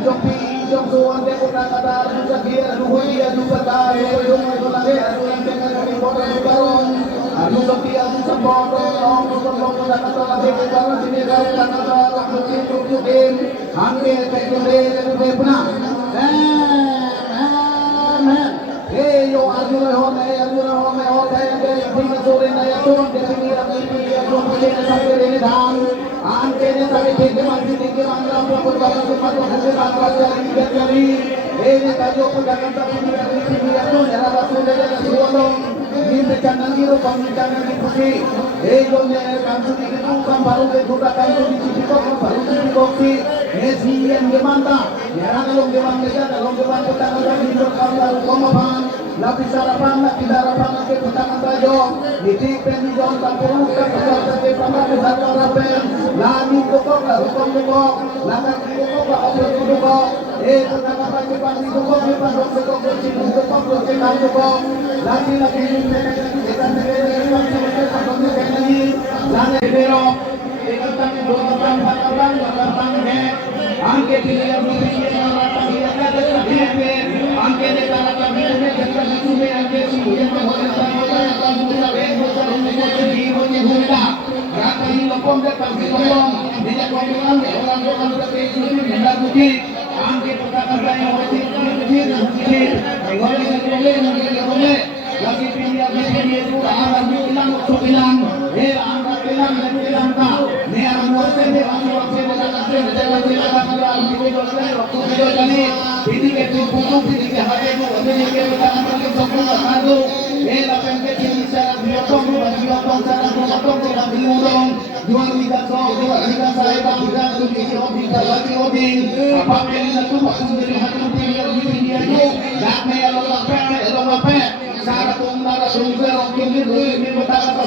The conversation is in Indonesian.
Ijopi, Ijokso, ante kota kata, juga dia, luhur dia, juga kata, luhur lagi, yang dengan dari kota Baron, juga dia, juga bodoh, juga bodoh, kata lagi Baron, sini dari kata, rukin, angke, teknologi, punah. Hey, yo, Arjuna home, Bhima Sorena, Yasun, Devinira, Yasun, Pujena, Sapere, Dhan, Ante, Sabi, Keke, Mansi, Keke, Mangla, Prabhu, Baba, Sumatu, Keke, Baba, Jari, Jari, Hey, Kajo, Pujaganta, Pujina, Yasun, Yaraba, Sundaya, Suwalong, Ninde, Chandan, Giro, Pamitan, Pusi, Hey, Jonne, Kansu, Kiku, Kamparu, Kuta, Kansu, Kiku, Kamparu, Kiku, Nesi, and Gemanta, Yarangalong, Gemanta, Long, Gemanta, Kiku, Kamparu, Komapan, lapis harapan, ke putangan bajo, nitik penjual tampung, ke pangkat besar rapen, lani kokok, rukong kokok, lakan kokok, obrol kokok, putangan bajo pasti kokok, pandok kokok, cinung kokok, cinang kokok, laki lani berok, ikatan doang angke pilihan angke negara kami angke semuanya ini lopong depan lopong tidak komentar orang-orang seperti itu tidak bukit angke perkataan saya wajib boleh lagi pilihan itu anak bilang bilang anak bilang dan bilang tak ni anak muasir ni anak ini kita buku kita hati itu ini kita akan bertemu satu lapan kita bisa biotong cara biotong tidak diurung dua liga saya tak bisa kita lagi odin apa yang itu maksud dari hati dia itu dak me lo lape cara tumara sumber ini betapa